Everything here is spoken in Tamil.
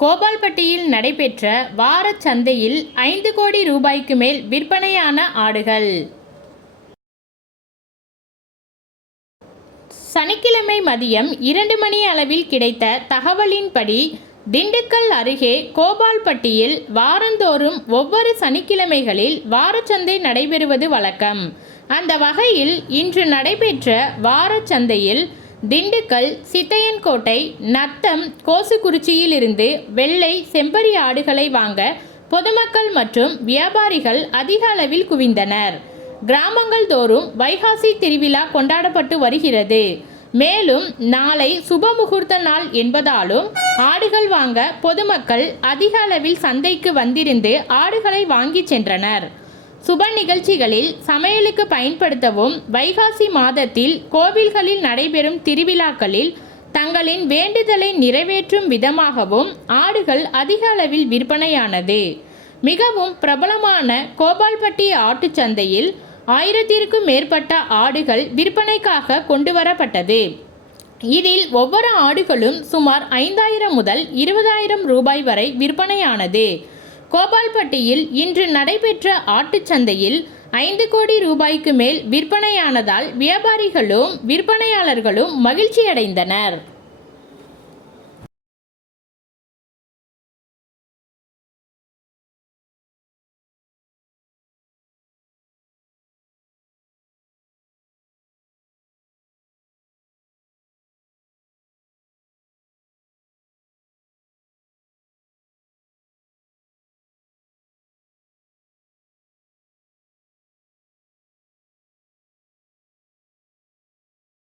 கோபால்பட்டியில் நடைபெற்ற வாரச் சந்தையில் 5 கோடி ரூபாய்க்கு மேல் விற்பனையான ஆடுகள். சனிக்கிழமை மதியம் 2 மணி அளவில் கிடைத்த தகவலின்படி திண்டுக்கல் அருகே கோபால்பட்டியில் வாரந்தோறும் ஒவ்வொரு சனிக்கிழமைகளில் வாரச்சந்தை நடைபெறுவது வழக்கம். அந்த வகையில் இன்று நடைபெற்ற வாரச்சந்தையில் திண்டுக்கல், சித்தையன்கோட்டை, நத்தம், கோசுக்குறிச்சியில் இருந்து வெள்ளை, செம்பரி ஆடுகளை வாங்க பொதுமக்கள் மற்றும் வியாபாரிகள் அதிக அளவில் குவிந்தனர். கிராமங்கள் தோறும் வைகாசி திருவிழா கொண்டாடப்பட்டு வருகிறது. மேலும் நாளை சுபமுகூர்த்த நாள் என்பதாலும் ஆடுகள் வாங்க பொதுமக்கள் அதிக அளவில் சந்தைக்கு வந்திருந்து ஆடுகளை வாங்கி சென்றனர். சுப நிகழ்ச்சிகளில் சமையலுக்கு பயன்படுத்தவும், வைகாசி மாதத்தில் கோவில்களில் நடைபெறும் திருவிழாக்களில் தங்களின் வேண்டுதலை நிறைவேற்றும் விதமாகவும் ஆடுகள் அதிக அளவில் விற்பனையானது. மிகவும் பிரபலமான கோபால்பட்டி ஆட்டுச்சந்தையில் 1000க்கும் மேற்பட்ட ஆடுகள் விற்பனைக்காக கொண்டு வரப்பட்டது. இதில் ஒவ்வொரு ஆடுகளும் சுமார் 5000 முதல் 20000 ரூபாய் வரை விற்பனையானது. கோபால்பட்டியில் இன்று நடைபெற்ற ஆட்டுச்சந்தையில் 5 கோடி ரூபாய்க்கு மேல் விற்பனையானதால் வியாபாரிகளும் விற்பனையாளர்களும் மகிழ்ச்சியடைந்தனர்.